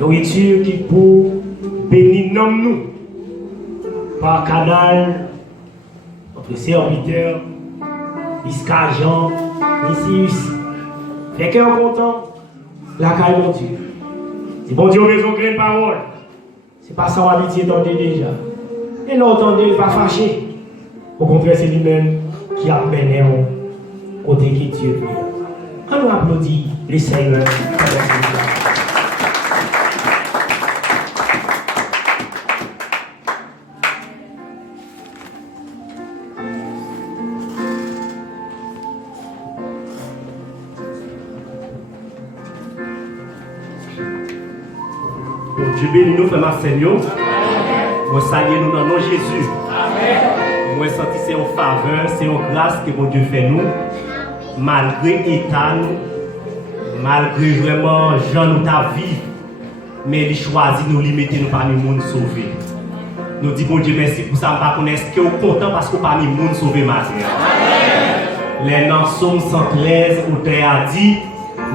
Nourriture qui pour bénir nous par canal notre serviteur Iscajan, Messius. Fait qu'on est content, la caille mon Dieu. C'est bon Dieu, maison pleine parole. C'est pas ça on habitué d'entendre déjà. Et nous entendons, il pas fâché. Au contraire, c'est lui-même qui a mené au côté qui Dieu veut. On nous applaudit les Seigneurs. Dieu bénit nous, frère Marcelio. Moi, salue nous dans le nom de Jésus. Moi, senti c'est une faveur, c'est une grâce que mon Dieu fait nous, malgré l'état, malgré vraiment gens nous ta vie, mais il choisit nous limiter nous parmi les gens sauvés. Nous disons, bon Dieu, merci pour ça. Nous ne que vous content parce que parmi les gens sauvés, les dans Somme 113, où tu as dit,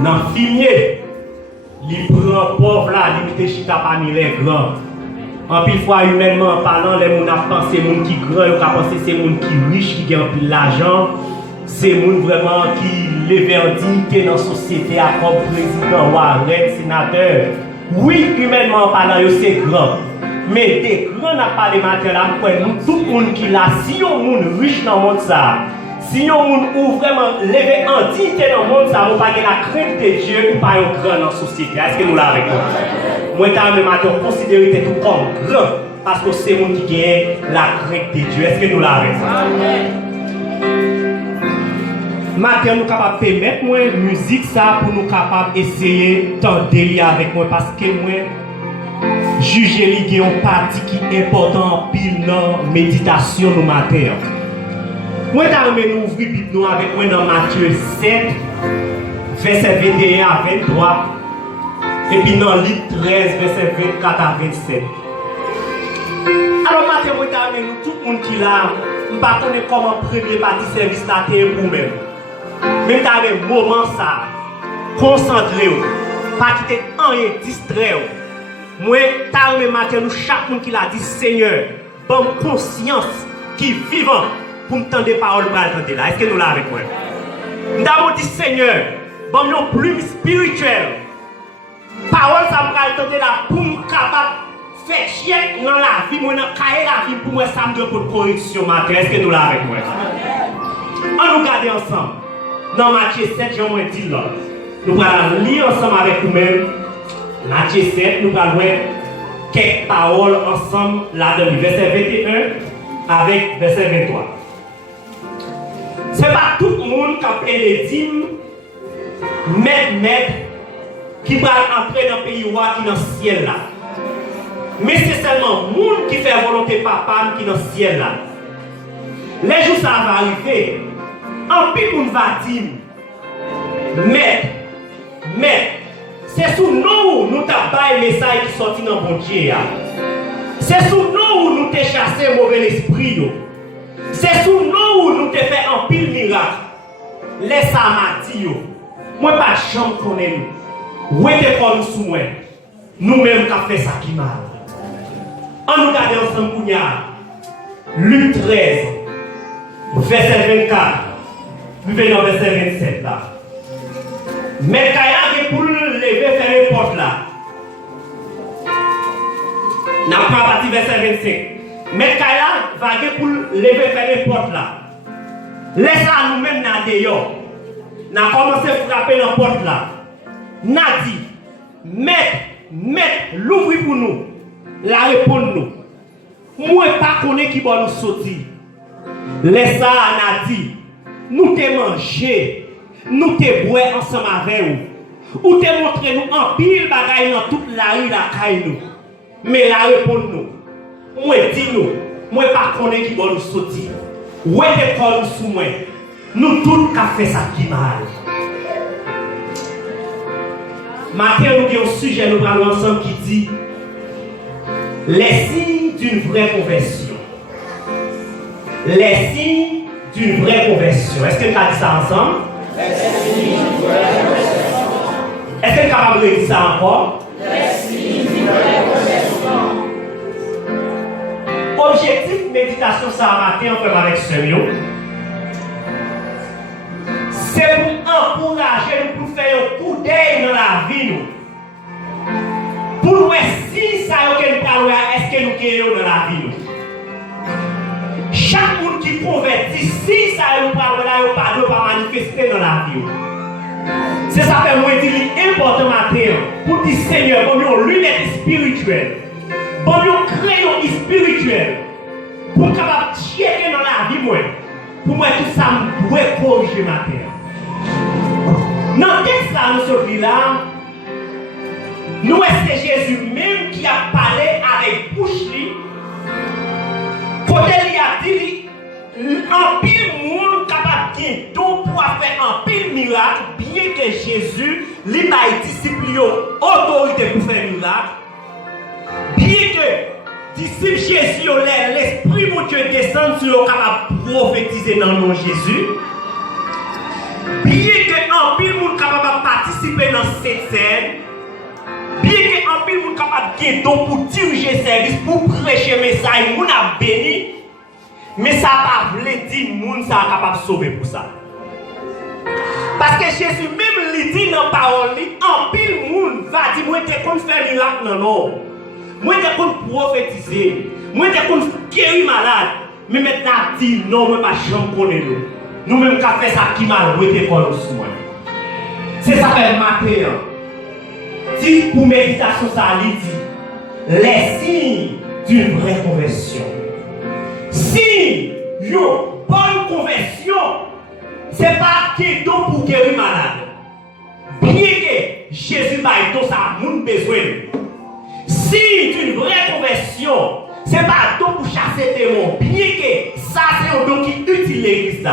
dans fumier, il prend pauvre là, limité chita parmi les grands. En pile fois, humainement parlant, les gens ont pensé que les gens qui grand, ils ont pensé que c'est les gens qui riches, qui ont plus d'argent. C'est les gens vraiment qui lèvent en dignité dans la société, à comme président, ou sénateur. Oui, humainement parlant, c'est grand. Mais des grands n'a pas de matin là, nous, tout le monde qui l'a, si on est riche dans le monde, ça, si on est vraiment levé en dignité dans le monde, ça, on n'a pas la crainte de Dieu ou pas un grand dans la société. Est-ce que nous l'avons avec nous? Moi, je vais considérer tout comme grand parce que c'est moi qui gagne la crainte de Dieu. Est-ce que nous l'avons avec nous? Maintenant, nous sommes capables de permettre moi musique ça pour nous capables d'essayer de délire avec moi parce que moi, juger les gens une partie qui est importante en pile dans la méditation du matin. Moi, je vais ouvrir la Bible avec moi dans Matthieu 7, verset 21 à 23, et puis dans Luc 13, verset 24 à 27. Alors, matin, moi, je vais tout le monde qui est là, je ne sais pas comment première partie service là pour vous-même. Mais dans les moments, ça, concentrez-vous, pas quitter rien, distraire. Moi, tard le matin, nous, chaque monde qui l'a dit, Seigneur, bonne conscience qui est vivant pour me tendre des paroles pour entendre là. Est-ce que nous l'avons avec moi? Nous avons dit, Seigneur, bonne plume spirituelle. Parole, ça me entendre là pour me capable de faire chier dans la vie, moi, dans la vie, pour moi, ça me donne pour correction matin. Est-ce que nous l'avons avec moi? On nous garde ensemble. Dans Matthieu 7, j'ai moins dit là. Nous allons lire ensemble avec vous-même. Matthieu 7, nous allons voir quelques paroles ensemble là-dedans. Verset 21 avec verset 23. Ce n'est pas tout le monde qui a plein de dîmes, maître, qui va entrer dans le pays qui est dans le ciel là. Mais c'est seulement le monde qui fait volonté papa qui est dans le ciel là. Les jours ça va arriver. En plus, on va dire, mais, c'est sous nous nous t'avons le message qui sorti dans le bon Dieu. C'est sous nous nous t'ai chassé mauvais esprit. C'est sous nous nous t'ai fait un pile miracle. Laisse ça m'a dit, moi pas de chambre qu'on est nous. Où est comme sous moi? Nous-mêmes qui fait ça qui mal. On nous garde ensemble pour nous. Luc 13, verset 24, nous venons verset 27 là. Mais Kaya est pour lever faire les portes là. N'a pas parti verset 25. Mais Kaya va pour lever faire les portes là. Laisse à nous-mêmes n'a dehors. N'a commencé à frapper dans la porte là. N'a dit, Maître, l'ouvre pour nous. La répond nous. Moi pas connaît qui va nous sortir. Laisse ça n'a dit, nous te manger, nous te boire ensemble avec vous. Ou te montrer nous en pile bagaille dans toute la rue la caille nous. Mais la répond nous. Moi dis nous, moi pas connaît qui va nous sortir. Ouais te colle sous moi. Nous tous qu'a fait ça qui mal. Matin nous avons un sujet nous parlons ensemble qui dit les signes d'une vraie conversion. Les signes d'une vraie conversion. Est-ce que nous avons dit ça ensemble? Les signes d'une vraie conversion. Est-ce que nous avons dit ça encore? Les signes d'une vraie conversion. Objectif méditation ça matin ensemble avec ce mio. C'est pour encourager nous pour faire un coup d'œil dans la vie nous. Pour nous si ça est-ce que nous gagnons dans la vie nous. Chaque monde qui convertit, si ça nous parle là, il ne pas manifester dans la vie. C'est ça que moi dire important matin pour dire Seigneur, bon nous lunettes spirituelles. Bon nous crayon spirituel. Pour capable checker dans la vie moi. Pour moi tout ça me doit corriger matin. Dans le texte là, nous sommes là, nous c'est Jésus même qui a parlé avec bouche. Quand il a dit, en pile monde capable de don pour faire un pile miracle, bien que Jésus, lui m'a disciple autorité pour faire miracle, bien que disciple Jésus, l'esprit de Dieu descend sur eux capable de prophétiser dans le nom de Jésus. Bien que en pile monde capable de participer dans cette scène, bien que en pile monde capable de don pour diriger service, pour prêcher le message, monde a béni, mais ça pas voulu dire monde ça capable de sauver pour ça. Parce que Jésus même lui dit dans la parole, en pile monde va dire moi t'es comme faire miracle non. Moi t'es comme prophétiser, moi t'es comme guérir malade, mais maintenant dit non moi pas jamais connaître nous. Nous-mêmes, qui fait ça qui m'a roué pour nous. C'est ça que le matin. Si pour méditation, ça dit les signes d'une vraie conversion. Si une bonne conversion, ce n'est pas un don pour guérir malade. Bien que Jésus m'a dit ça, nous besoin. Si d'une vraie conversion, ce n'est pas un don pour chasser des démons. Bien que ça, c'est un don qui utilise l'église.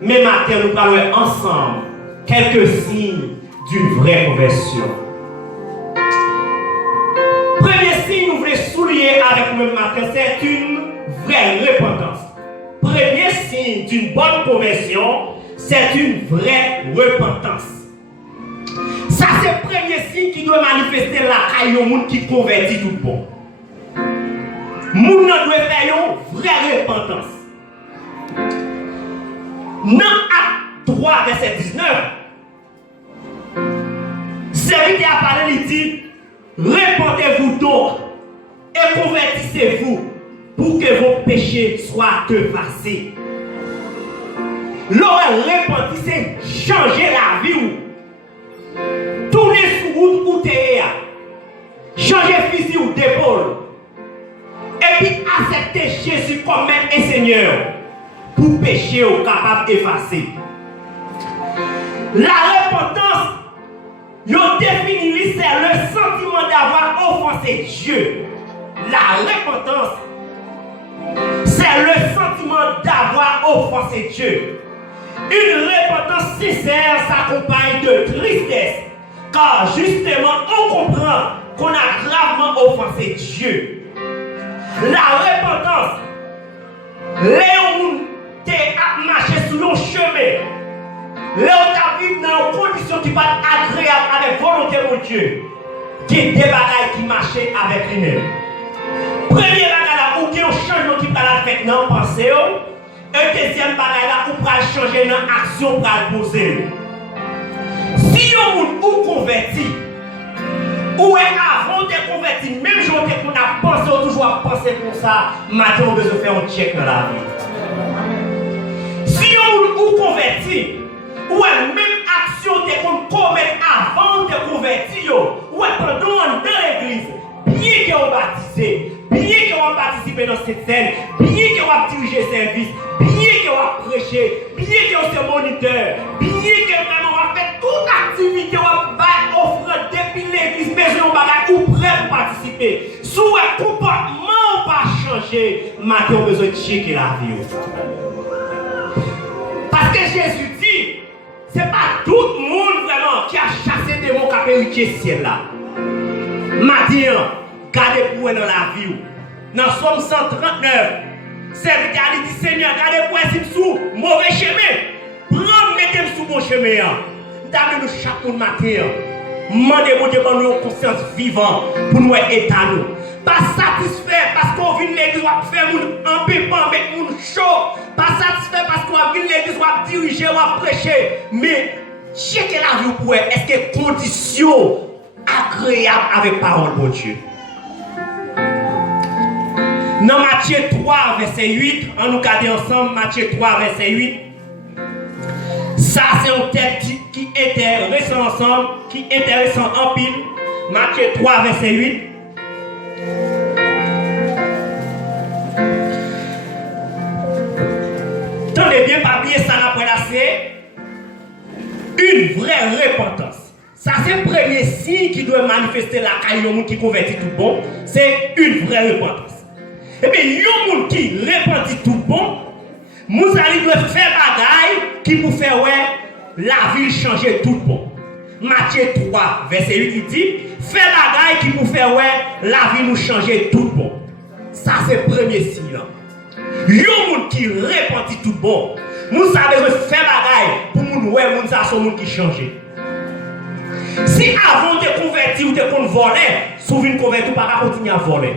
Mais matin, nous parlons ensemble quelques signes d'une vraie conversion. Premier signe, nous voulons souligner avec nous matin, c'est une vraie repentance. Premier signe d'une bonne conversion, c'est une vraie repentance. Ça, c'est le premier signe qui doit manifester la caille au monde qui convertit tout bon. Nous doit faire une vraie repentance. Dans Acte 3, verset 19, celui qui a parlé, il dit, répandez-vous donc et convertissez-vous pour que vos péchés soient effacés. L'or répandissez, changez la vie. Tournez sur route où tu es. Changez fusil ou d'épaule. Et puis acceptez Jésus comme maître et Seigneur. Pour pécher ou capable d'effacer. La repentance, yo définit, c'est le sentiment d'avoir offensé Dieu. La repentance, c'est le sentiment d'avoir offensé Dieu. Une repentance sincère s'accompagne de tristesse, car justement on comprend qu'on a gravement offensé Dieu. La repentance, Léon a marché sur nos chemins. Léon a vécu dans une condition qui va être agréable avec volonté de Dieu. Qui des bagailles qui marchaient avec lui-même. Premier bagage là, où il y a un changement qui va la faire maintenant pensez. Un deuxième bagage là, vous pouvez changer dans l'action pour le poser. Si vous converti, ou avant de convertir, même si on a pensé, on toujours pensé comme ça, maintenant on besoin de faire un check dans la vie. Si on convertit, ou même action qu'on commet avant de convertir, ou pendant dans l'église, bien qu'on baptisé, bien qu'on participer dans cette scène, bien qu'on diriger service, bien qu'on prêcher, bien qu'on se moniteur, bien que on va faire toute activité, on va offrir depuis l'église, maison, ou prêt pour participer. Si le comportement va changer, maintenant on a besoin de checker la vie. Parce que Jésus dit, ce n'est pas tout le monde vraiment qui a chassé des démons qui a hérité ce ciel là. Maintenant, gardez pour vous dans la vie. Dans Somme 139, serviteur dit Seigneur, gardez pour vous sous mauvais chemin. Prends, mettez-vous sous bon chemin. Dame-nous chaque monde matin. Demandez-vous de nous conscience vivante pour nous état nous. Pas satisfait parce qu'on vient l'église ou faire un pépin avec nous chaud. Pas satisfait parce qu'on vient l'église ou diriger ou prêcher. Mais checker la vie pour est-ce que conditions agréables avec parole de Dieu. Dans Matthieu 3, verset 8, on nous regarde ensemble Matthieu 3, verset 8. Ça, c'est un texte qui est intéressant ensemble, qui est intéressant en pile. Matthieu 3, verset 8. Tendez bien, papier, ça n'a pas lassé. Une vraie repentance. Ça, c'est le premier signe qui doit manifester la caille de monde qui convertit tout bon. C'est une vraie repentance. Et bien, il y a un monde qui repentit tout bon. Nous allons faire bagaille qui pour faire la vie changer tout bon. Matthieu 3, verset 8, il dit fais bagaille qui pour faire la vie nous changer tout bon. Ça, c'est le premier signe. Il y a un monde qui repentit tout bon. Nous allons faire bagaille pour nous voir les gens qui changent. Si avant de convertir ou de voler, souvent convertir, pas continuer à voler.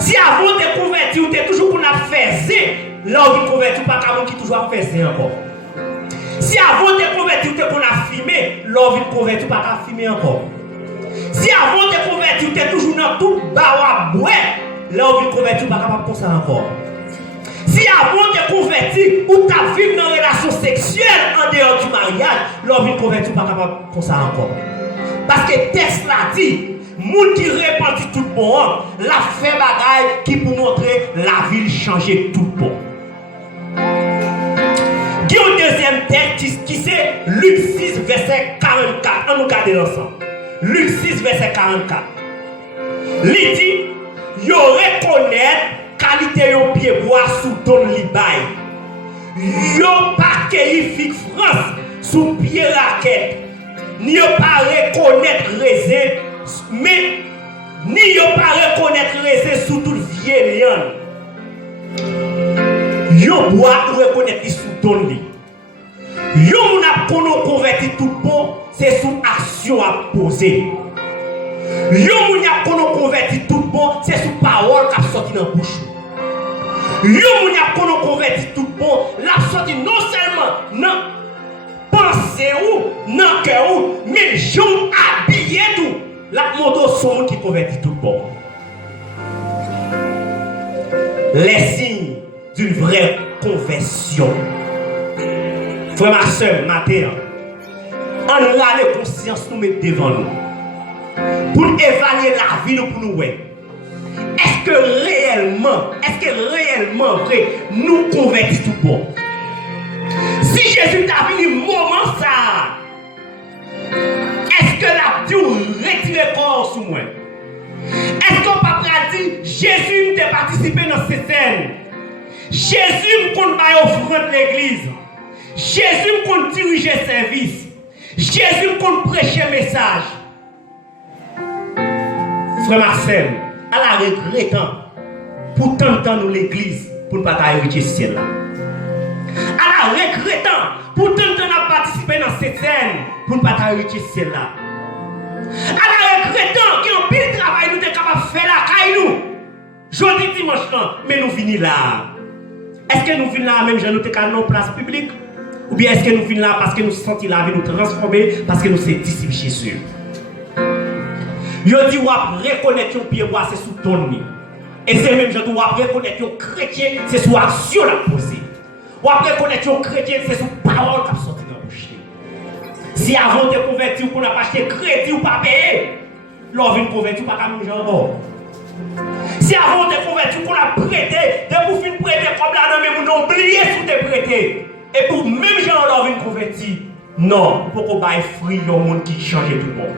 Si avant de convertir, ou toujours pour la faire, là où tu convertis, pas qu'avant qui toujours faire encore. Si avant de convertir, tu pour la filmer, là où tu convertis, pas qu'à filmer encore. Si avant de convertir, tu toujours dans tout bas ou là où tu convertis, pas capable de ça encore. Si avant de convertir, ou tu as vécu dans une relation sexuelle en dehors du mariage, là où tu convertis, pas capable de ça encore. Parce que texte l'a dit. Moun qui repentit tout bon, la fait bagaille qui pour montrer la ville changer tout bon. Il y a un deuxième texte qui c'est Luc 6, verset 44. On nous regarde ensemble. Luc 6, verset 44. Il dit, il reconnaît qualité yon pied bois sous don li bay. Yon pas cueilli fig France sous pied raquette. Ni yon pas reconnaître raisin. Mais ni yo pas reconnaître raisin sous toute vieille liane. Yo bois pour reconnaître sous don li. Yo n'a kono converti tout bon, c'est sous action à poser. Yo n'a kono converti tout bon, c'est sous parole qui sorti dans bouche. Yo n'a kono converti tout bon, la sorti non seulement dans pensée ou dans cœur ou, mais j'ont habillé tout. La moto sont qui convertit tout bon. Les signes d'une vraie conversion. Frère, ma soeur, ma terre, on a la conscience nous mettre devant nous. Pour évaluer la vie pour nous. Est-ce que réellement vrai, nous convertissons tout bon? Si Jésus t'a venu moment ça, est-ce que la Dieu retire le corps sous moi? Est-ce qu'on peut dire Jésus t'a participé dans cette scène? Jésus me compte offrir l'église. Jésus me compte diriger le service. Jésus me compte prêcher le message. Frère Marcel, à la regrettant, pour tant de temps nous l'église, pour ne pas hériter ce ciel là. À la regrettant, pour tant de temps nous participer dans cette scène, pour ne pas hériter ce ciel là. À la regrettant, qu'il y a un pile de travail nous sommes capables de faire la caille nous. Jeudi dimanche là, mais nous finissons là. Est-ce que nous finissons là même j'ai noté qu'à nos places publiques? Ou bien est-ce que nous finissons là parce que nous sentons la vie nous transformer, parce que nous sommes disciples Jésus? Je dis, ou reconnaître un pied bois, c'est sous ton nez. Et c'est même, je dois reconnaître un chrétien, c'est sous action la posée. Ou reconnaître un chrétien, c'est sous parole qui a sorti dans la bouche. Si avant de convertir, qu'on n'a pas acheté crédit ou pas payé, l'on vient de convertir, pas comme nous encore. Si avant de convertir, qu'on a prêté, de vous finir prêter comme là, mais vous oubliez sous te prêter. Et pour même gens, l'on vient de convertir. Non, pour qu'on baille free, il y a un monde qui change tout le monde.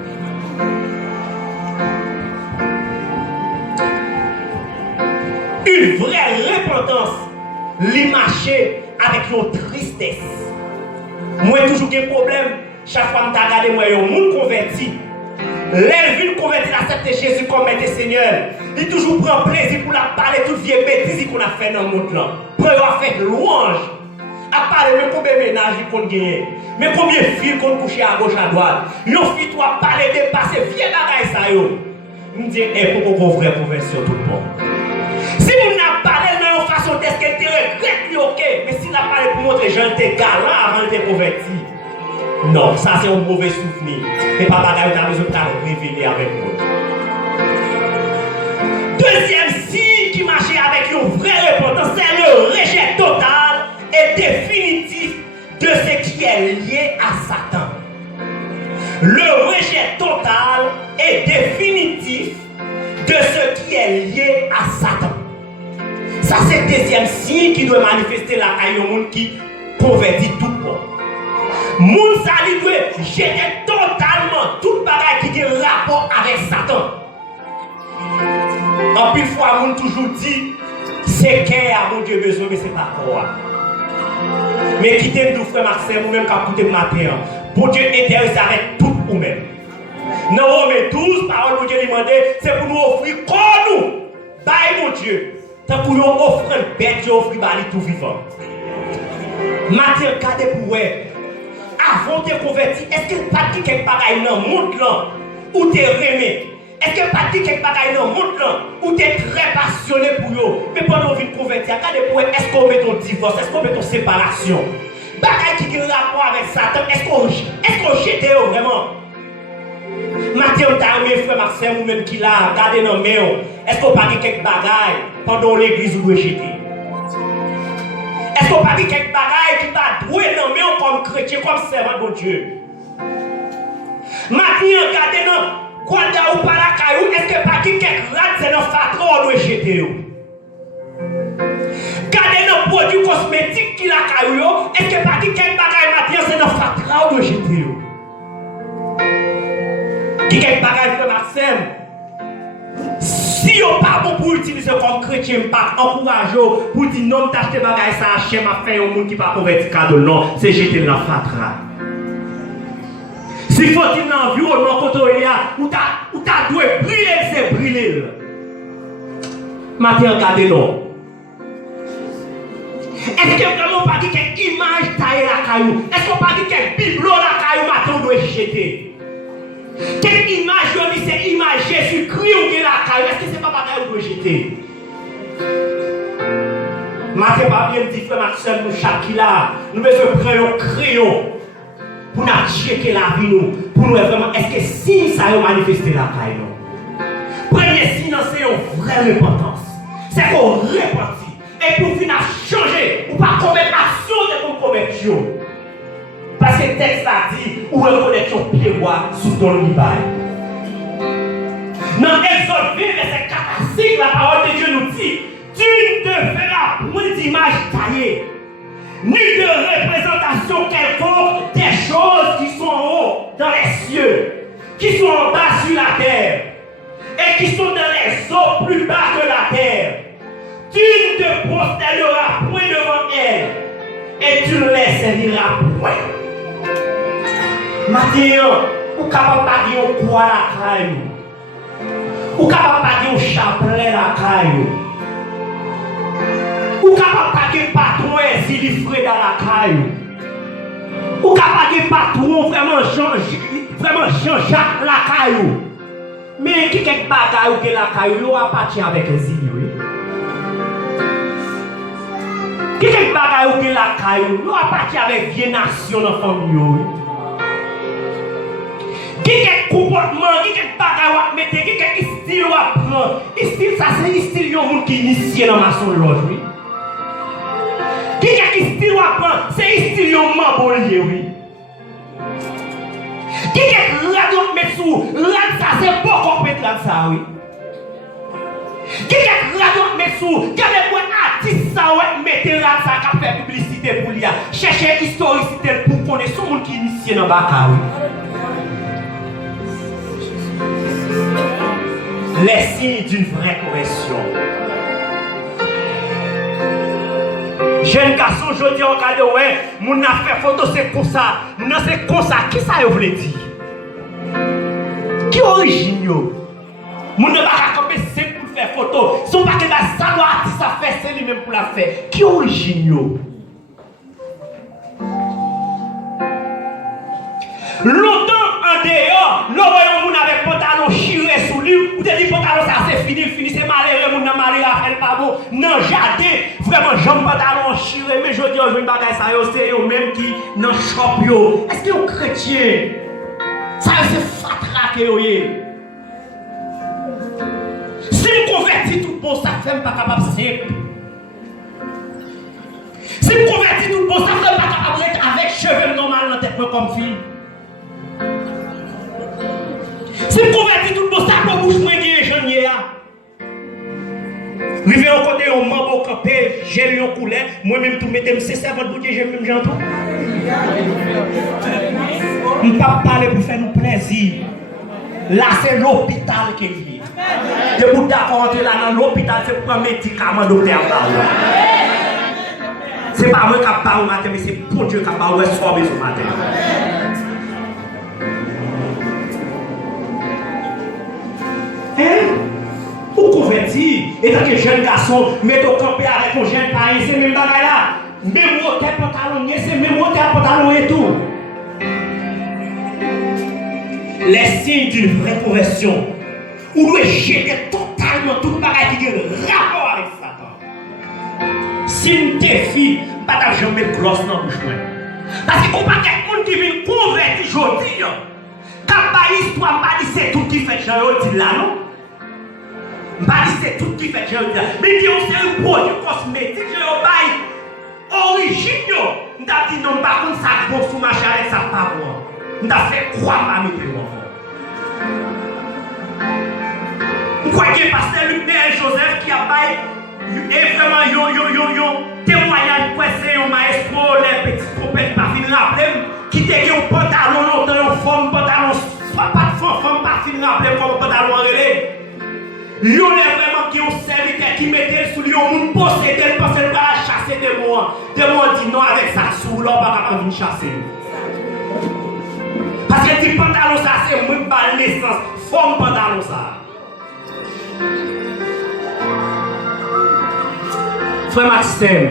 Une vraie repentance, les marcher avec une tristesse. Moi, toujours des problèmes. Chaque fois que je regarde, moi, il y a un monde converti. L'éleveur converti d'accepter Jésus comme Maître Seigneur. Il toujours prend plaisir pour la parler toutes les bêtises qu'on a fait dans le monde là. Pour avoir fait louange. À parler de combien de ménages qu'on gagne. Mais combien de filles qu'on couche à gauche à droite. Nos filles, toi, parler de passer, viens bagaille ça yo. Je me dis, pour qu'on vraie conversion tout le monde. Si vous n'avez pas parlé de la façon d'être qu'elle te regrette, ok. Mais si vous n'avez parlé pour montrer que j'en étais galant avant de te convertir. Non, ça c'est un mauvais souvenir. Et papa Gaït a besoin de révéler avec nous. Deuxième signe qui marchait avec une vraie repentance, c'est le rejet total et définitif de ce qui est lié à Satan. Le rejet total et définitif de ce qui est lié à Satan. Ça, c'est le deuxième signe qui doit manifester la caille au monde qui convertit tout le monde. Moun ça lui doit jeter totalement tout bagage qui a rapport avec Satan. En plus fois, moun toujours dit, c'est qu'est à mon Dieu besoin, mais c'est pas quoi. Mais quittez nous, frère Marcel, vous-même qui écoutez le matin. Pour Dieu intéresse avec tout vous-même. Dans Romains 12, parole pour Dieu demandé, c'est pour nous offrir comme nous. Bye mon Dieu. Tant pour nous offrir une bête, Dieu offre tout vivant. Matin, regardez pour vous. Avant de te convertir, est-ce que pas dit quelque bagaille dans le monde là où tu es remis? Est-ce que pas dit quelque bagaille dans le monde là où tu es très passionné pour eux? Mais pendant que tu te convertis, regardez pour est-ce qu'on met ton divorce, est-ce qu'on met ton séparation? Bagaille qui a rapport avec Satan, est-ce qu'on jette vraiment? Matin, on t'a remis frère Marcel ou même qui l'a regardé dans le mail. Est-ce qu'on pas dit quelque bagaille pendant l'église où vous jeter? Est-ce qu'on pas dit quelque bagaille qui t'a doué dans le mail comme chrétien, comme servant de Dieu? Maintenant, regardez dans quoi ou pas la caillou, est-ce que pas dit quelque rate, c'est dans fatron on doit jeter? Regardez dans produits cosmétiques qui la caillou, est-ce que pas dit quelque bagaille maintenant, c'est dans fatron on doit jeter? Qui quelque bagaille fait Marcel? Si on pas bon pour utiliser comme chrétien, pas encouragé pour dire non, t'acheter bagaille ça, achète ma fait un monde qui pas converti cadeau, non, c'est jeter dans fatra. Si faut dire dans l'environnement côté où t'as dû briller, c'est briller. Maintenant, regardez non. Est-ce que vraiment pas dit quelle image taille la caillou? Est-ce qu'on pas dit quelle bibelot la caillou maintenant on doit jeter? Quelle image on dit c'est image Jésus-Christ ou bien la caillou? Est-ce que c'est pas bagaille ou doit jeter? Matin pas bien dit frère Maxime nous chaque là, nous besoin prendre un crayon pour nous checker la vie nous, pour nous vraiment est-ce que si ça a manifesté la caillou? Premier signe c'est une vraie repentance. C'est qu'on repentit et pour finir changer ou pas commettre action de ton commettre. Parce que le texte a dit où reconnaître ton pied bois sous ton libaye. Dans Exode 20, verset 4 à 5, la parole de Dieu nous dit: tu ne te feras point d'image taillée, ni de représentation quelconque des choses qui sont en haut dans les cieux, qui sont en bas sur la terre, et qui sont dans les eaux plus bas que la terre. Tu ne te prosterneras point devant elles, et tu ne les serviras point. Maintenant, ou capable de dire au quoi la caillou, ou capable de dire au chapelet la caillou, ou capable de dire patron exilifré dans la caillou, ou capable de dire patron vraiment Jean-Jacques la caillou. Mais qui quelque bagaille ou que la caillou, il appartient avec exilé. Qui est le bagage ou qui la caillou? Nous pas qui avec vieille nation dans la famille. Qui est le comportement, qui est le bagage ou mettre, qui est le style ou apprendre. Style, ça c'est le style de monde qui initié dans ma son loge, oui. Qui est le style ou apprendre, c'est le style de mambollier, oui. Qui est le radio mettre sous, là ça c'est pas compétent là ça, oui. Qui est la radio met sous, regardez-moi artiste ça ouais mettez là ça qui fait publicité pour lui. Cherchez historicité pour connaître ce monde qui initié dans Baka. Les signes d'une vraie correction. Jeune garçon, je dis regardez ouais, mon a fait photo c'est pour ça. Non c'est comme ça, qui ça vous voulez dire? Qui origine yo? Mon ne pas comme c'est pour faire photo. Si on pas que la salle artiste ça fait c'est lui-même pour la faire. Qui origine yo? Longtemps en dehors, le voyons moun avec pantalon chiré sous lui, ou te dit pantalon ça c'est fini, c'est malheureux, moun nan malheureux à faire pas bon. Non, jardin, vraiment j'aime pantalon chiré, mais je dis je vais bagay ça yo, c'est yo même qui nan shop yo. Est-ce que yo chrétien? Ça c'est fatra que yo yé. Si je convertis tout bon, ça fait pas capable simple. Si je convertis tout bon, ça fait pas capable d'être avec cheveux normal dans tête comme fille. Si je convertis tout bon, ça peut bouche moins bien janvier. Rivé au côté au mambo campé, j'ai eu un coulet, moi-même tout mettre c'est servant pour Dieu, j'ai même j'entends. On ne peut pas parler pour faire nous plaisir. Là c'est l'hôpital qui vit. De vous d'accord entrer là dans l'hôpital, c'est pour un médicament docteur. C'est pas moi qui parle au matin, mais c'est pour Dieu qui parle au soir au matin. Hein? Ou converti, étant que jeune garçon, mettez au campé avec un jeune païen, c'est même bagaille là. Même au terre pantalonnier, c'est même au terre pantalon et tout. Les signes d'une vraie conversion. Ou doit jeter totalement tout le bagage qui a rapport avec Satan. Si une fille, pas d'argent mettre gloss dans la bouche. Parce que pas quelqu'un qui vient convertir aujourd'hui. Quand pas histoire, pas dit c'est tout qui fait Jean-Yves là, non? Pas dit c'est tout qui fait Jean-Yves là. Mais dit c'est un produit cosmétique, Jean-Yves origine. On a dit non, par contre, ça bon sous marché avec ça pas bon. On a fait croire à mes vous croyez pasteur Luc Joseph qui a baillé et vraiment yo témoignage pour c'est un maestro les petits trompettes pas fin rappeler qui te un pantalon longtemps forme pantalon soit pas de forme pas fin rappeler comme pantalon relais yo est vraiment qui ont serviteur qui mettait sous lui on moun posséder parce que va chasser des mois dit non avec ça sous là pas capable venir chasser parce que dit pantalon ça c'est même pas naissance forme pantalon ça. Frère Maxime,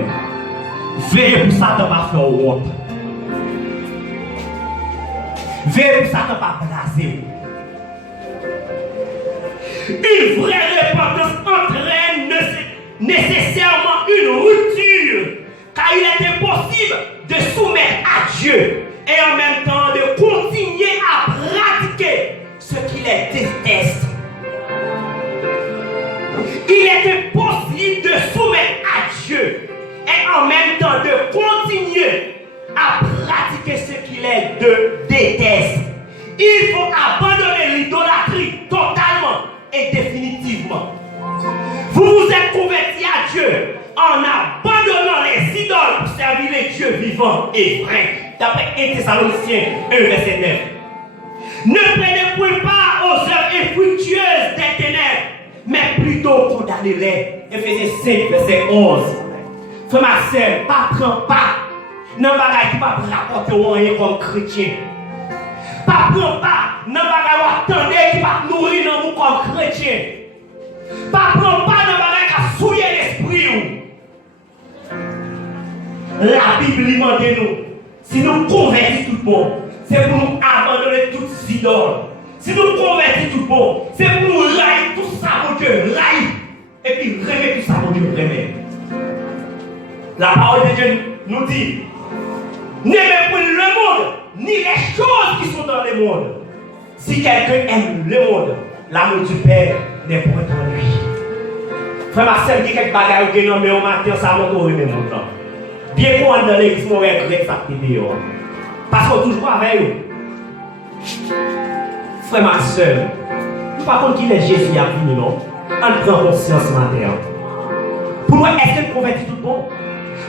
veillez pour Satan pas faire honte. Veillez pour Satan pas blaser. Une vraie repentance entraîne nécessairement une rupture, car il est impossible de soumettre à Dieu et en même temps de continuer à pratiquer ce qu'il déteste. Il est impossible de soumettre à Dieu et en même temps de continuer à pratiquer ce qu'il déteste. Il faut abandonner l'idolâtrie totalement et définitivement. Vous vous êtes convertis à Dieu en abandonnant les idoles pour servir les dieux vivants et vrais. D'après 1 Thessaloniciens 1, verset 9. Ne prenez point part aux œuvres infructueuses des ténèbres, mais plutôt condamnez-les. Éphésiens 5, verset 11. Frère Marcel, pas prends pas. Non, bagaille qui va rapporter rien comme chrétien. Pas prends pas. Non, bagaille attendez qui va nourrir dans vous comme chrétien. Pas prends pas. Non, bagaille qui va souiller l'esprit. La Bible lui demande nous. Si nous convertissons tout le monde, c'est pour nous abandonner toutes ces idoles. Si nous convertissons tout le monde, c'est pour nous railler tout ça, mon Dieu, railler. Et puis remettre tout ça, mon Dieu, remettre. La parole de Dieu nous dit, n'aimez point le monde, ni les choses qui sont dans le monde. Si quelqu'un aime le monde, l'amour du Père n'est point en lui. Frère Marcel, il y a quelques bagages qui ont au matin, ça monte au même temps. Bien qu'on entre dans l'église, on regrette ça qui est parce qu'on toujours avec eux. Frère Marcel, nous ne pas contre qui est Jésus a venu, non? On prend conscience matin. Pour nous, est-ce que convertit tout le monde?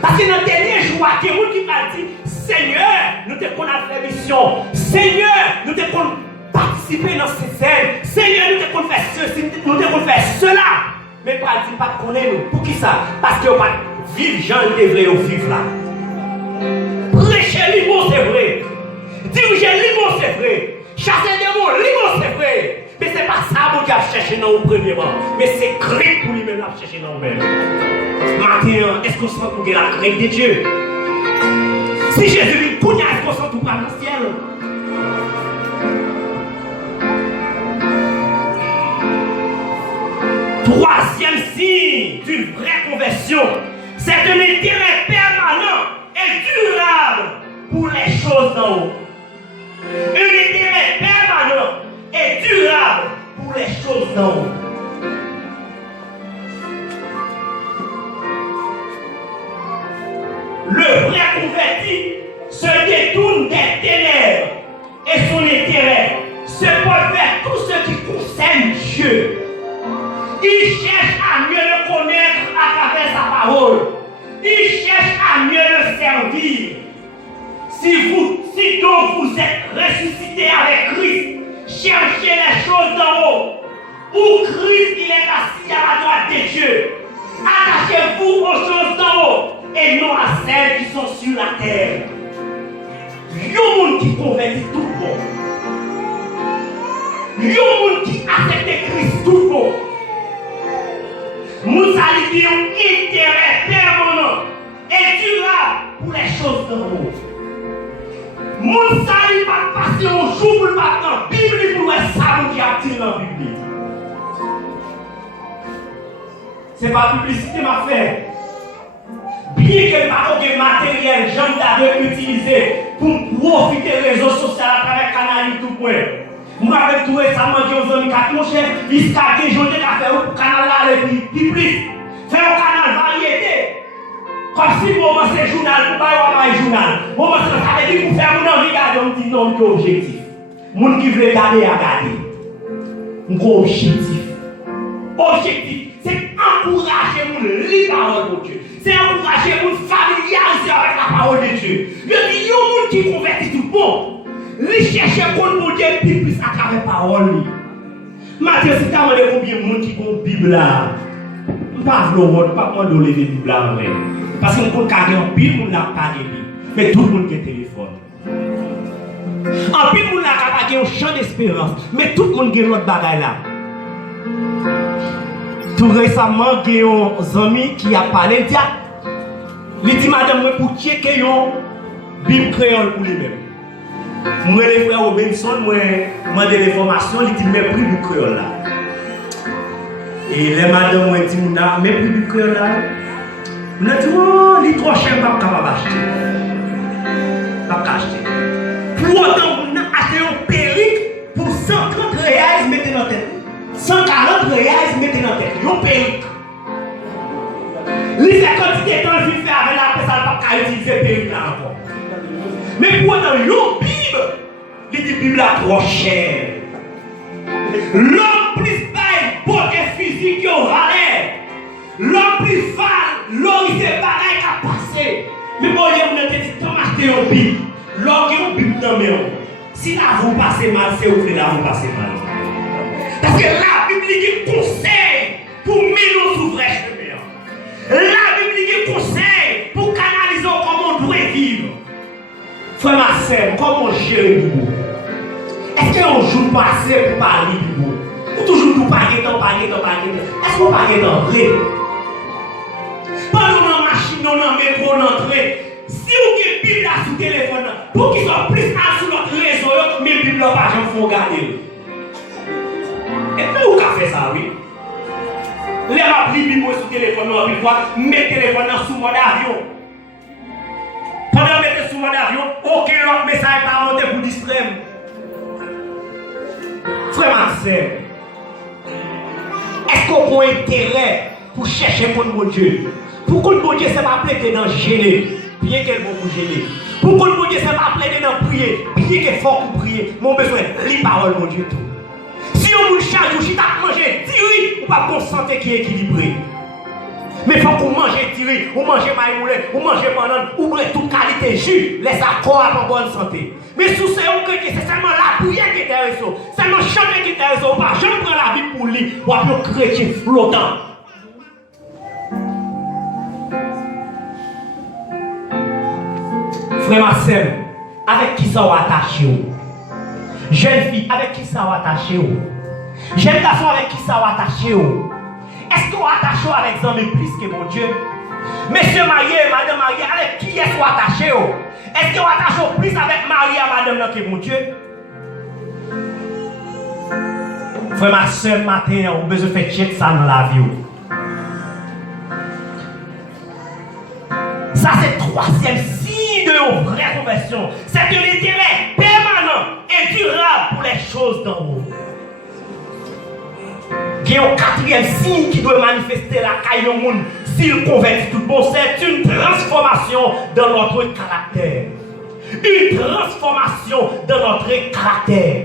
Parce que dans le dernier jour, il y a quelqu'un qui m'a dit, Seigneur, nous te connaissons la mission. Seigneur, nous te connaissons participer dans cette scène. Seigneur, nous te connaissons faire ceci, nous te connaissons faire cela. Mais pas dit pas connaître nous. Pour qui ça? Parce que pas vivre Jean le vrai au vivre là. Prêcher l'immo c'est vrai. Diriger l'immo c'est vrai. Chasser des mots, l'immo c'est vrai. Mais c'est pas ça mon gars chercher dans le premier rang. Mais c'est crainte pour lui-même la chercher dans le même. Maintenant, est-ce qu'on se rend compte de la crainte de Dieu? Si Jésus vient cogner, est-ce qu'on se rend compte dans le ciel? Troisième signe d'une vraie conversion, c'est un intérêt permanent et durable pour les choses d'en haut. Un intérêt permanent et durable pour les choses d'en haut. Le vrai converti se détourne des ténèbres et son intérêt se porte vers tout ce qui concerne Dieu. Il cherche à mieux le connaître à travers sa parole. Il cherche à mieux le servir. Si donc vous êtes ressuscité avec Christ, cherchez les choses d'en haut, où Christ il est assis à la droite de Dieu. Attachez-vous aux choses d'en haut et non à celles qui sont sur la terre. Il y a un monde qui convertit tout le monde. Il y a un monde qui accepte Christ tout le monde. Nous avons un intérêt permanent et durable pour les choses d'en haut. Nous savons pas passer un jour pour le matin dans la Bible pour le savoir qui a dit dans la Bible. Ce n'est pas publicité m'a fait. Bien que le matériel, j'en avais utilisé pour profiter des réseaux sociaux à travers le canal YouTube. Moi, avec tout récemment, j'ai aux amis qui ont cher, ils ont fait un canal là, et puis plus. Faire un canal variété. Comme si vous commencez le journal, vous ne le journal. Vous commencez ça veut dire pour faire mon regarder, on me dit non, c'est objectif. Les gens qui veulent regarder, à regarder. Un gros objectif. Objectif, c'est encourager les gens à lire la parole de Dieu. C'est encourager les gens à familiariser avec la parole de Dieu. Il y a des gens qui convertissent tout le monde. Ils cherchent pour Dieu plus à travers la parole. Matthieu, si tu as demandé combien de monde qui ont une Bible là, je ne vais pas demander de lever la Bible là. Parce que nous avons une Bible, nous n'avons pas de Bible. Mais tout le monde a un téléphone. En Bible, nous n'avons pas un champ d'espérance. Mais tout le monde a l'autre bagaille là. Tout récemment, il y a un ami qui a parlé de ça. Il dit, madame, pour checker une Bible créole pour lui-même. Moi, les frères Robinson, moi, demandé des formations, il dit, mais prix du créole là. Et les madames ont dit, mais prix du créole là. On a dit, oh, il est trop cher, pas capable d'acheter. Pas acheter. Pour autant, on a acheté un perruque pour 130 reais, mettez dans la tête. 140 reais, mettez dans la tête. Un perruque. Il fait quantité de temps, il fait avec la personne, pas qu'à utiliser le perruque là encore. Mais pour autant, une Bible, il dit Bible est trop cher. L'homme plus belle, beauté physique, il aura l'air. L'homme plus fan, l'homme il fait pareil qu'à passer. Mais bon, il y a dit, tu as acheté une Bible. L'homme qui a une Bible dans mes mains. Si la vous passez mal, c'est où que la vous passez mal. Parce que la Bible dit conseil pour mener sous vrai chemin. La Bible dit conseil pour canaliser comment on doit vivre. Frère Marcel, comment gérer le boulot? Est-ce qu'on joue passé pour parler du boulot? Ou toujours pour parler dans Est-ce qu'on parle dans vrai? Pendant dans la machine, dans le métro, dans le train, si vous avez une Bible sur le téléphone, pour qu'ils soient plus sur notre réseau, mes Bibles par exemple font garder. Et puis vous avez fait ça, oui? Les applis Bible sur le téléphone, mes téléphones sous mode avion. mais ça n'est pas monté pour distraire. Frère Marcel, est-ce qu'on a intérêt pour chercher pour mon Dieu? Pourquoi le bon Dieu c'est pas plaider dans gêner, bien qu'elle va vous gêner? Pourquoi le bon Dieu c'est pas plaider dans prier, bien qu'elle fort pour prier? Mon besoin, les paroles, mon Dieu, tout. Si on vous charge, vous chita manger, tiri, ou pas bon santé qui est équilibré. Mais il faut qu'on mange tiri, ou manger maïmoulin, ou manger banane, ou boire toute qualité jus, les accords en bonne santé. Mais sous ce que c'est seulement la prière qui est intéressante, seulement chanter qui est intéressant, pas je prends la vie pour lui, ou un chrétien flottant. Frère Marcel, avec qui ça va attacher? Jeune fille, avec qui ça va attacher? Jeune garçon, avec qui ça va attacher? Est-ce qu'on attache avec un homme plus que mon Dieu? Monsieur marié, madame mariée, avec qui est-ce qu'on attache? Est-ce qu'on attache plus avec Marie et madame que mon Dieu? Frère, ma soeur, matin, on a besoin de faire check ça dans la vie. Ça, c'est le troisième signe de une vraie conversion. C'est un intérêt permanent et durable pour les choses d'en haut. Il y a un quatrième signe qui doit manifester la caille au monde s'il convertit tout le monde. C'est une transformation dans notre caractère. Une transformation dans notre caractère.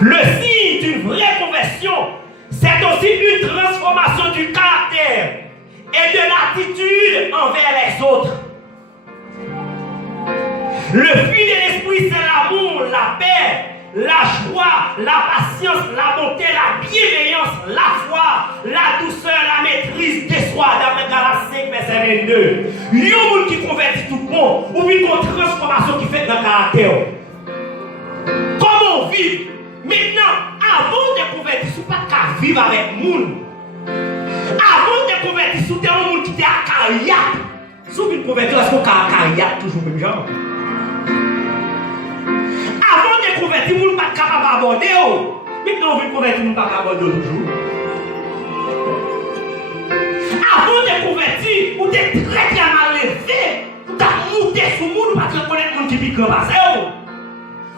Le signe d'une vraie conversion, c'est aussi une transformation du caractère et de l'attitude envers les autres. Le fruit de l'esprit, c'est l'amour, la paix, la joie, la patience, la bonté, la bienveillance, la foi, la douceur, la maîtrise des soi, d'après Galates 5, verset 22. Il y a un monde qui convertit tout le monde, ou une transformation qui fait dans le caractère. Comment vivre? Maintenant, avant de convertir, ce n'est pas qu'à vivre avec le monde. Avant de convertir, c'est un monde qui était à Cariac. Si vous convertir, est-ce qu'on est à Cariac, toujours le même genre? Avant de convertir, vous n'êtes pas capable d'aborder. Maintenant, vous convertir, vous n'êtes pas capable d'aborder toujours. Avant de convertir, vous êtes très bien mal élevé. Vous êtes monté sur le monde, vous ne pouvez pas connaître le monde qui vit comme ça.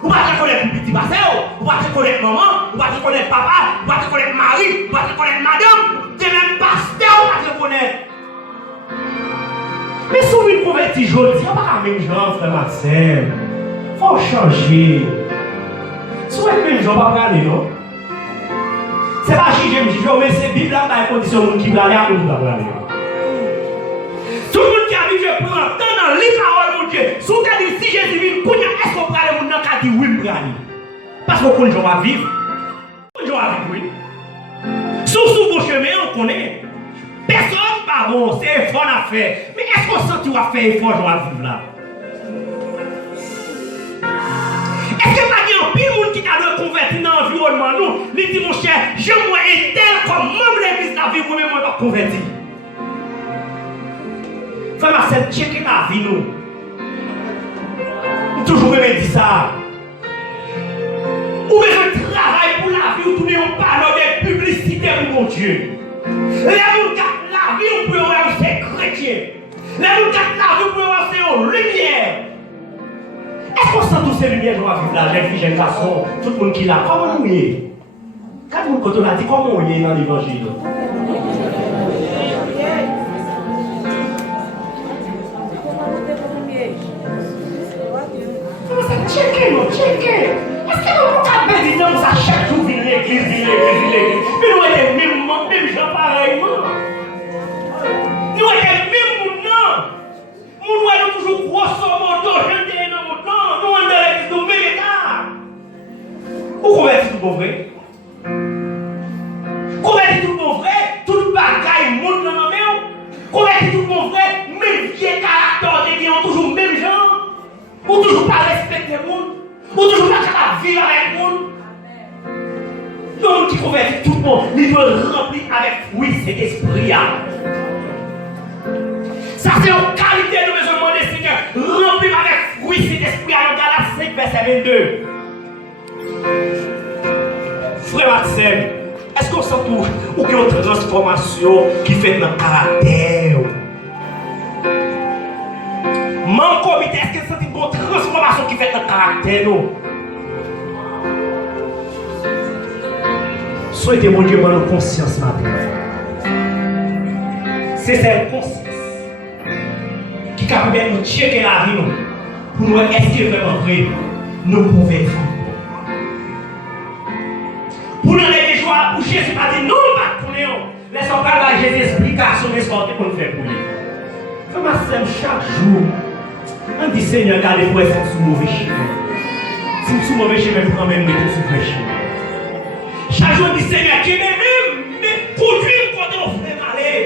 Vous ne pouvez pas connaître le petit passé, vous ne pouvez pas connaître maman, vous ne pouvez pas connaître papa, vous ne pouvez pas connaître mari, vous ne pouvez pas connaître madame, vous n'êtes même pasteur, vous ne pouvez pas connaître. Mais si vous convertir aujourd'hui, il n'y a pas même genre, frère Marcel. Il faut changer. Si vous êtes même genre, pas aller, non? C'est pas juger, mais c'est Bible là, dans les conditions qui va aller à vous, vous aller. Tout le monde qui a dit, je prends dans les paroles, mon Dieu. Si vous avez dit, si Jésus vient, est-ce qu'on va aller, mon Dieu, qui dit oui, je vais aller? Parce qu'on connaît, on va vivre. On va vivre, oui. Sous vos chemins, on connaît. Personne, pas bon, c'est effort à faire. Mais est-ce qu'on sent que tu vas faire effort, je vais vivre là? Est-ce que pas un pile monde qui t'a converti dans l'environnement, nous? Il dit, mon cher, je moi et tel comme membre de l'église, la vie, vous-même, moi, pas converti. Frère Marcel, checker ta vie, nous. Toujours me dit ça. Ou besoin de travail pour la vie, ou tourner un panneau de publicité pour mon Dieu. Les gens qui ont la vie, on peut avoir c'est chrétien. Les gens qui ont la vie, on peut avoir c'est en lumière. Est-ce qu'on sent tous ces lumières, je vais vivre là, jeune fille, jeune garçon, tout le monde qui l'a. Comment nous y est? Quand on a dit comment on y est dans l'évangile? Checker, non, checker. Est-ce que nous avons dit non, ça chaque jour vient l'église, mais nous sommes même gens pareillement. Nous sommes même gens. Nous sommes toujours grosso modo, chanter dans notre temps. Nous sommes dans l'église, nous même état. Vous convertissez tout pour vrai? Convertissez tout pour vrai? Tout le bagaille monte dans nos mains. Convertissez tout pour vrai? Même vieux caractère, ils ont toujours même gens. Ou toujours pas respecter le monde, ou toujours pas capable de vivre avec le monde. L'homme qui convertit tout le monde, il doit remplir avec fruit cet esprit. Ça, c'est une qualité de nous demander, Seigneur, remplir avec fruit cet esprit dans Galates 5, verset 22. Frère Marcel, est-ce qu'on sent tout ou qu'il y a une transformation qui fait dans le caractère? Mon comité, est-ce que c'est une bonne transformation qui fait notre caractère, nous? Souhaitez mon Dieu pour nos conscience matin. C'est cette conscience qui capable de nous checker la vie nous, pour nous est-ce que vraiment vrai nous pouvons vivre. Pour nous les joie pour Jésus pas dit non pas pour nous. Laissons pas la Jésus explication mais ce qu'on nous fait pour lui. Comme ça chaque jour on dit Seigneur regardez pour être sous mauvais chemin. Si nous sous mauvais chemin prends même nous sous mauvais chemin. Chaque jour on dit Seigneur qui même conduire quand on fait aller.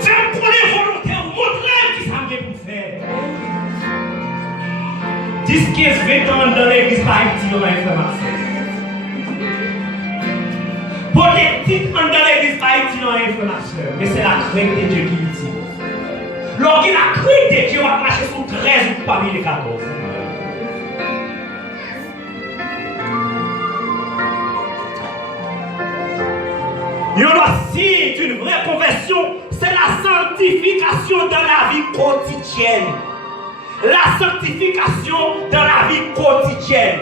Faire connaître volontaire montrer qui ça vient pour faire. 10, 15, 20 ans dans l'église par Haïti, on a information. Politique dans l'église par Haïti, on a information. Mais c'est la crainte de Dieu qui le dit. Lorsqu'il a crainte de Dieu, on va marcher sur 13 ou parmi les 14. Il y a aussi d'une vraie conversion, c'est la sanctification dans la vie quotidienne. La sanctification dans la vie quotidienne.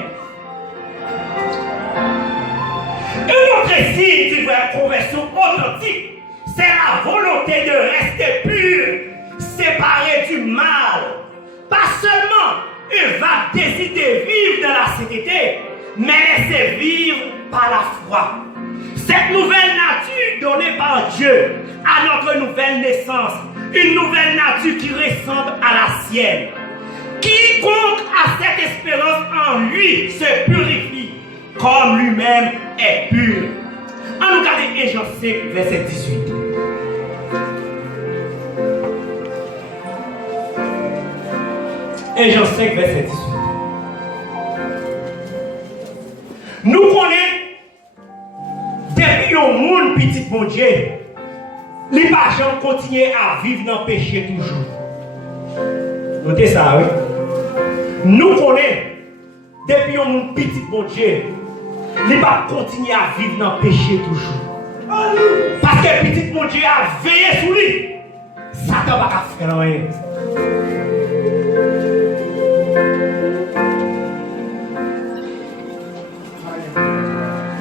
Une autre signe d'une vraie conversion authentique, c'est la volonté de rester pur, séparé du mal. Pas seulement, il va décider de vivre dans la sainteté, mais laisser vivre par la foi. Cette nouvelle nature donnée par Dieu à notre nouvelle naissance, une nouvelle nature qui ressemble à la sienne. Quiconque a cette espérance en lui se purifie, comme lui-même est pur. On nous regarde Jean 5, verset 18. Jean 5, verset 18. Nous connaissons depuis au monde petit bon Dieu, les patients continuent à vivre dans le péché toujours. Notez ça, oui. Nous connaissons depuis au monde petit bon Dieu, les patients continuent à vivre dans le péché toujours. Parce que petit bon Dieu a veillé sur lui. Satan va pas faire rien.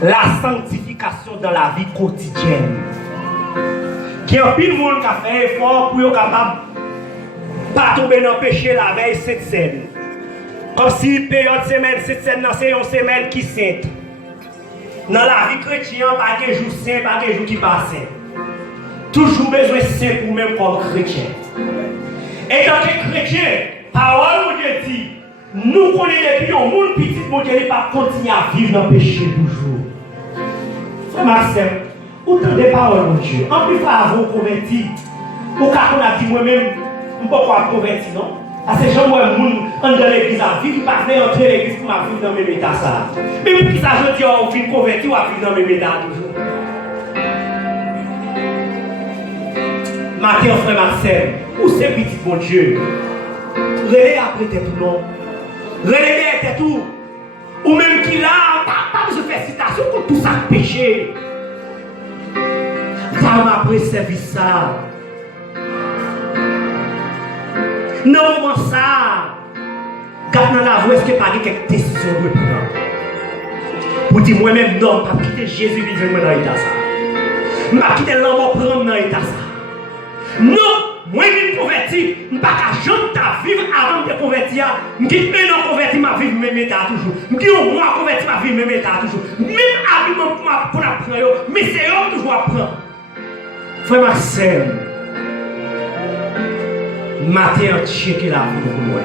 La sanctification dans la vie quotidienne. Il y a pile de monde qui a fait effort pour être capable de ne pas tomber dans le péché la veille cette scène. Comme si période semaine, cette scène, c'est une semaine qui sainte. Dans la vie chrétienne, pas de jour saint, pas de jour qui passe. Toujours besoin de saint pour même comme chrétien. Et tant que chrétien, parole de Dieu dit, nous connaissons depuis un monde petit, mon Dieu, pas continuer à vivre dans le péché toujours. Frère Marcel, autant de paroles, mon Dieu. En plus, avant de convertir, au cas où on a dit moi-même, je ne peux pas convertir, non? Parce que j'en vois un monde dans l'église à vivre, qui ne peut pas entrer l'église pour vivre dans mes états. Mais pour qui ça, je dis, on vient convertir ou à vivre dans mes états toujours. Matin, frère Marcel, où c'est petit, mon Dieu? Relais après tes tout, non? Relais tes tout. Ou même qu'il a, pas besoin de faire citation pour tout ça péché. Ça m'a pris service ça. Non, comment ça? Garde dans la voie, est-ce qu'il n'y a pas quelques décisions de prendre? Pour dire moi-même, non, je ne vais pas quitter Jésus vivre dans l'état ça. Je ne vais pas quitter l'homme prendre dans l'état ça. Non, moi je me convertis, je ne vais pas vivre avant de me convertir. Je dis que non converti, je vais vivre mes états toujours. Je dis au moins converti, je vais vivre mes états toujours. Même argument pour apprendre, mais c'est eux toujours apprendre. Frère Marcel, matin, checker la vie pour moi.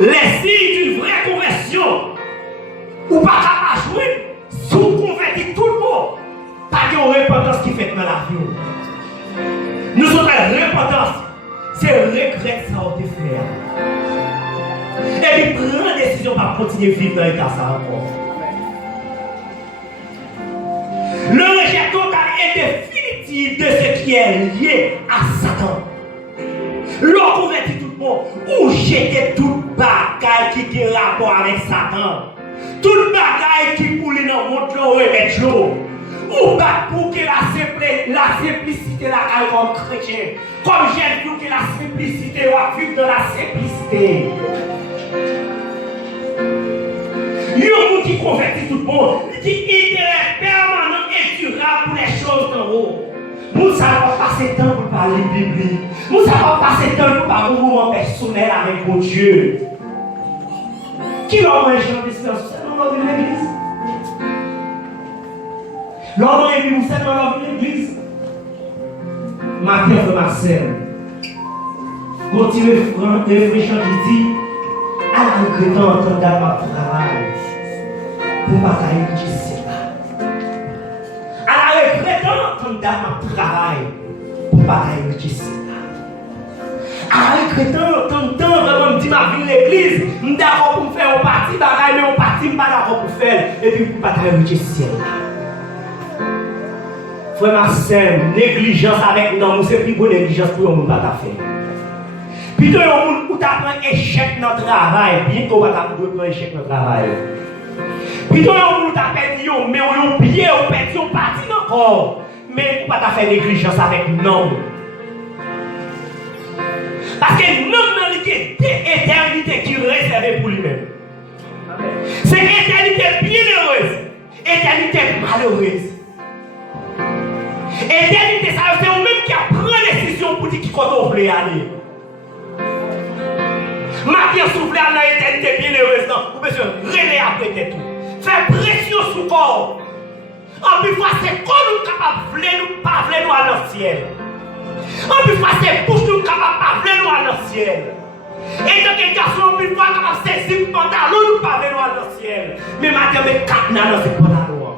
Les signes d'une vraie conversion, ou pas capable de jouer, sous convertir tout le monde. Pas de repentance qui fait dans la vie. Nous sommes repentance, c'est regret ça on te fait. Et puis prendre la décision pour continuer à vivre dans l'état ça encore. Le rejet total et définitif de ce qui est lié à Satan. L'on convertit tout le monde ou jeter toute bagaille qui a rapport avec Satan. Toute bagaille qui poule dans le monde, l'on remet l'eau. Ou pas pour que la simplicité la caille comme chrétien. Comme j'ai vu que la simplicité va vivre dans la simplicité. Il y a un monde qui convertit tout le monde. Il dit intérêt permanent et durable pour les choses d'en haut. Nous savons passer temps pour parler de Bible. Nous savons passer temps pour parler de moment personnel avec mon Dieu. Qui va manger en distance? C'est dans l'église. L'homme est venu, c'est dans l'église. Matin de Marcel. Continuez à réfléchir qui dit à la regrettant en tant que travail. Pour ne pas cailler du cela. À la regrettant en tant que travail. Pour ne pas cailler du cela. À la regrettant en tant que temps, vraiment, me dit ma vie l'église. Je suis d'accord pour me faire un parti, mais un parti, je ne suis pas d'accord pour faire. Et puis pour ne pas cailler du cela. Frère Marcel, négligence avec nous, c'est plus bonne négligence pour nous pas faire. Plutôt on t'a pris échec dans le travail, bien qu'on va prendre échec dans le travail. Plutôt on t'a perdu, mais on pied, on perdu, on parti encore. Mais on va faire négligence avec nous. Parce que nous avons une éternité qui est réservée pour lui-même. C'est une éternité bienheureuse, éternité malheureuse. Éternité, ça c'est vous-même qui a pris la décision pour dire qui compte vous voulez aller. Matin souffler à l'éternité bienheureuse, vous pouvez relayer après tout. Faire pression sous le corps. En plus, c'est quoi nous capables de nous pas nous à le ciel. En plus, c'est bouche nous capables de nous à le ciel. Et donc, les garçons, en plus, capables de saisir le pantalon nous pas nous à le ciel. Mais matin, mais 4 nanas, c'est pas la loi.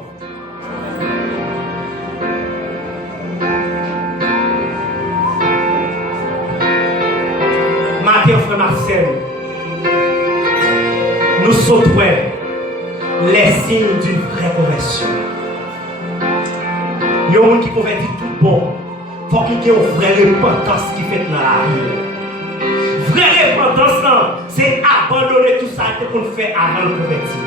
Matin, frère Marcel, nous sautons les signes d'une vraie conversion. Il y a un monde qui convertit tout bon. Il faut qu'il y ait une vraie repentance qui fait dans la vie. Vraie repentance, c'est abandonner tout ça qu'on fait avant de convertir.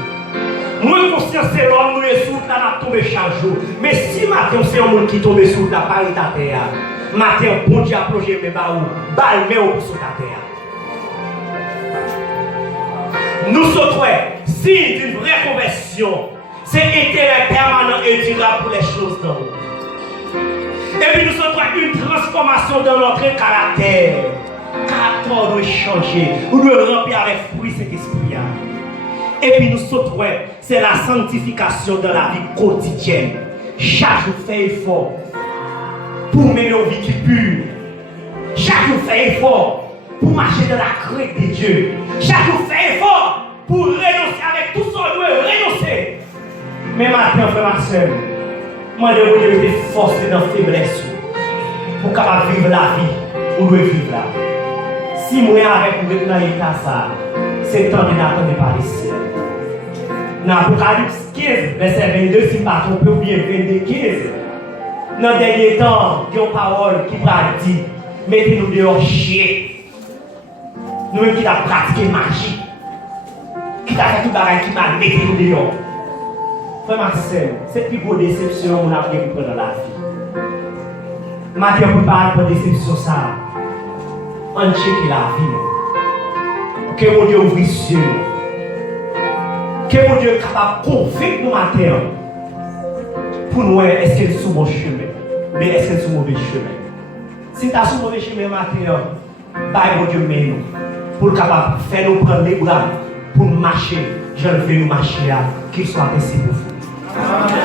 Moi, conscience, c'est l'homme, nous est sous la tombe chaque jour. Mais si matin, c'est un monde qui tombe sous la parité à terre, matin, bon Dieu a plongé mes baous, balmé au sous la terre. Nous sautons, signe d'une vraie conversion, c'est intérêt permanent et durable pour les choses d'en haut. Et puis nous sautons une transformation dans notre caractère. Caractère doit changer, nous devons remplir avec fruit cet esprit. Et puis nous sautons, c'est la sanctification dans la vie quotidienne. Chaque jour fait effort pour mener une vie qui est pure. Chaque jour fait effort pour marcher dans la crainte de Dieu. Chaque jour fait effort pour renoncer avec tout son doit renoncer. Mais maintenant, frère Marcel, moi je veux Dieu forcer dans la faiblesse pour capable vivre la vie ou vivre la vie. Si moi avec vous dans l'état ça, c'est temps de n'attendre pas les cieux. Dans Apocalypse 15, verset 22, si pas trompé ou bien 22, 15, dans le dernier temps, il y a une parole qui va dire, mettez-nous dehors chier. Nous-mêmes qui avons pratiqué magie, qui avons fait tout le bagage qui m'a mis nous dehors. Frère Marcel, c'est plus beau déception qu'on a pris dans la vie. Matin, pour parler de déception, ça, on check la vie. Que mon Dieu ouvre les yeux. Que mon Dieu est capable de convaincre nous matin. Pour nous, est-ce qu'elle est sur mon chemin? Mais est-ce qu'elle est sur mon mauvais chemin? Si tu es sur mon mauvais chemin matin, bah, mon Dieu, mais nous. Pour le capable de faire nous prendre les bras, pour nous marcher, je le fais nous marcher, qu'il soit ainsi pour vous. Amen.